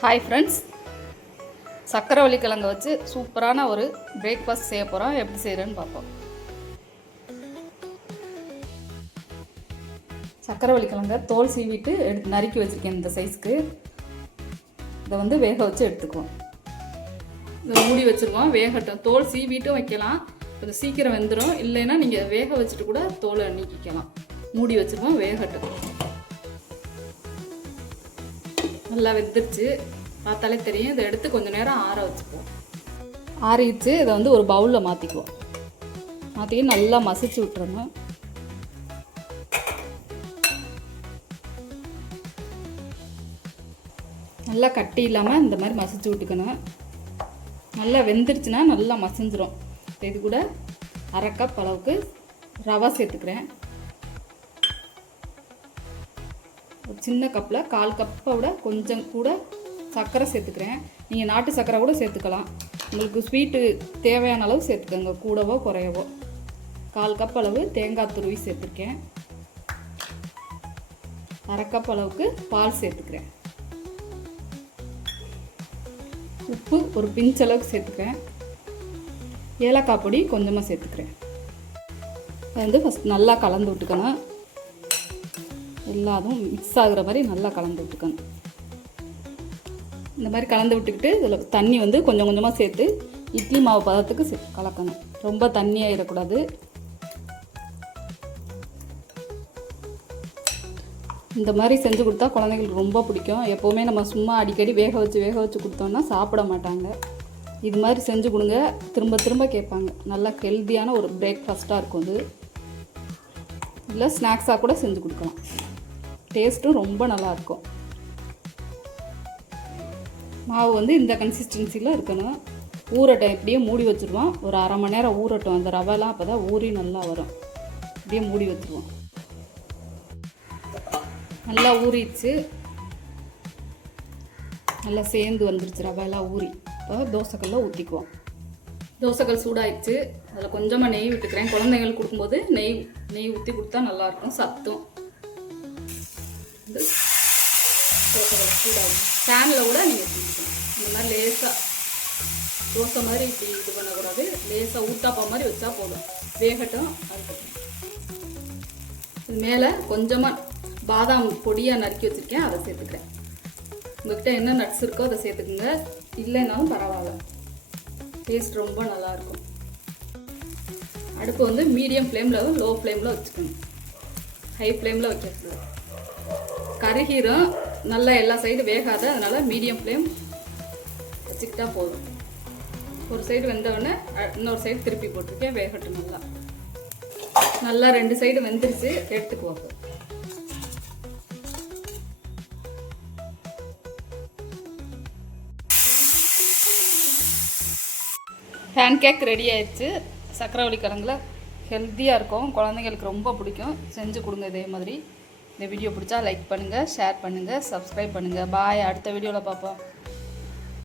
Hi friends, சக்கரவள்ளி கிழங்க வச்சு சூப்பரான ஒரு பிரேக்ஃபாஸ்ட் செய்ய போகிறோம். எப்படி செய்கிறேன்னு பார்ப்போம். சக்கரவள்ளி கிழங்க தோல் சீவிட்டு நறுக்கி வச்சுருக்கேன். இந்த சைஸ்க்கு இதை வந்து வேக வச்சு எடுத்துக்குவோம். இதை மூடி வச்சுருவோம், வேகட்டும். தோல் சீவிட்டும் வைக்கலாம், கொஞ்சம் சீக்கிரம் வெந்துடும். இல்லைன்னா நீங்கள் வேக வச்சுட்டு கூட தோலை நீக்கிக்கலாம். மூடி வச்சுருவோம், வேகட்டும். நல்லா வெந்துருச்சு, பார்த்தாலே தெரியும். இதை எடுத்து கொஞ்சம் நேரம் ஆற வச்சுக்குவோம். ஆறிடுச்சு. இதை வந்து ஒரு பவுலில் மாற்றிக்குவோம். மாற்றி நல்லா மசிச்சு விட்டுறணும். நல்லா கட்டி இல்லாமல் இந்த மாதிரி மசிச்சு விட்டுக்கணும். நல்லா வெந்துருச்சுன்னா நல்லா மசிஞ்சிரும். இது கூட அரை கப் அளவுக்கு ரவை சேர்த்துக்கிறேன். ஒரு சின்ன கப்பில் 1/4 கப்பை விட கொஞ்சம் கூட சர்க்கரை சேர்த்துக்கிறேன். நீங்கள் நாட்டு சர்க்கரை கூட சேர்த்துக்கலாம். உங்களுக்கு ஸ்வீட்டு தேவையான அளவு சேர்த்துக்கோங்க, கூடவோ குறையவோ. 1/4 கப் அளவு தேங்காய் துருவி சேர்த்துருக்கேன். அரை கப் அளவுக்கு பால் சேர்த்துக்கிறேன். உப்பு ஒரு பிஞ்ச் அளவுக்கு சேர்த்துக்கிறேன். ஏலக்காய் பொடி கொஞ்சமாக சேர்த்துக்கிறேன். அது வந்து ஃபஸ்ட் நல்லா கலந்து விட்டுக்கணும். எல்லாரும் மிக்ஸ் ஆகுற மாதிரி நல்லா கலந்து விட்டுக்கணும். இந்த மாதிரி கலந்து விட்டுக்கிட்டு இதில் தண்ணி வந்து கொஞ்சம் கொஞ்சமாக சேர்த்து இட்லி மாவு பதத்துக்கு கலக்கணும். ரொம்ப தண்ணி ஆகிடக்கூடாது. இந்த மாதிரி செஞ்சு கொடுத்தா குழந்தைங்களுக்கு ரொம்ப பிடிக்கும். எப்போவுமே நம்ம சும்மா அடிக்கடி வேக வச்சு கொடுத்தோம்னா சாப்பிட மாட்டாங்க. இது மாதிரி செஞ்சு கொடுங்க, திரும்ப திரும்ப கேட்பாங்க. நல்லா ஹெல்த்தியான ஒரு பிரேக்ஃபாஸ்ட்டாக இருக்கும். இது இல்லை ஸ்நாக்ஸாக கூட செஞ்சு கொடுக்கலாம். டேஸ்ட்டும் ரொம்ப நல்லாயிருக்கும். மாவு வந்து இந்த கன்சிஸ்டன்சியில் இருக்கணும். ஊறட்டும். இப்படியே மூடி வச்சுருவோம். ஒரு அரை மணி நேரம் ஊறட்டும். அந்த ரவைலாம் அப்போ தான் ஊறி நல்லா வரும். இப்படியே மூடி வச்சுருவோம். நல்லா ஊறிடுச்சு, நல்லா சேர்ந்து வந்துருச்சு ரவையெல்லாம் ஊறி. இப்போ தோசைக்கல்ல ஊற்றிக்குவோம். தோசைக்கல் சூடாயிடுச்சு. அதில் கொஞ்சமாக நெய் விட்டுக்கிறேன். குழந்தைங்களுக்கு கொடுக்கும்போது நெய் ஊற்றி கொடுத்தா நல்லாயிருக்கும், சத்தும். தோசைக்கல் சூடாகும். ஃபேனில் கூட நீங்கள் செஞ்சுக்கணும். இந்த மாதிரி லேசாக தோசை மாதிரி இப்படி இது பண்ணக்கூடாது. லேசாக ஊத்தாப்பா மாதிரி வச்சா போதும். வேகட்டும். அதுக்கப்புறம் இது மேலே கொஞ்சமாக பாதாம் பொடியாக நறுக்கி வச்சுருக்கேன், அதை சேர்த்துக்கிறேன். உங்கள்கிட்ட என்ன நட்ஸ் இருக்கோ அதை சேர்த்துக்குங்க, இல்லைன்னாலும் பரவாயில்ல. டேஸ்ட் ரொம்ப நல்லாயிருக்கும். அடுப்பு வந்து மீடியம் ஃப்ளேமில் லோ ஃப்ளேமில் வச்சுக்கணும். ஹை ஃப்ளேமில் வைக்கிறது கருகீரும். நல்லா எல்லா சைடு வேகாத, அதனால் மீடியம் ஃப்ளேம் வச்சுக்கிட்டா போதும். ஒரு சைடு வெந்தவுடனே இன்னொரு சைடு திருப்பி போட்டிருக்கேன், வேகட்டும். நல்லா 2 சைடு வெந்துருச்சு, எடுத்துக்குவோம். பேன் கேக் ரெடி ஆயிடுச்சு. சக்கரவள்ளி கிழங்குல ஹெல்த்தியாக இருக்கும், குழந்தைங்களுக்கு ரொம்ப பிடிக்கும். செஞ்சு கொடுங்க இதே மாதிரி. இந்த வீடியோ பிடிச்சா லைக் பண்ணுங்கள், ஷேர் பண்ணுங்கள், சப்ஸ்கிரைப் பண்ணுங்கள். பாய். அடுத்த வீடியோவில் பார்ப்போம்.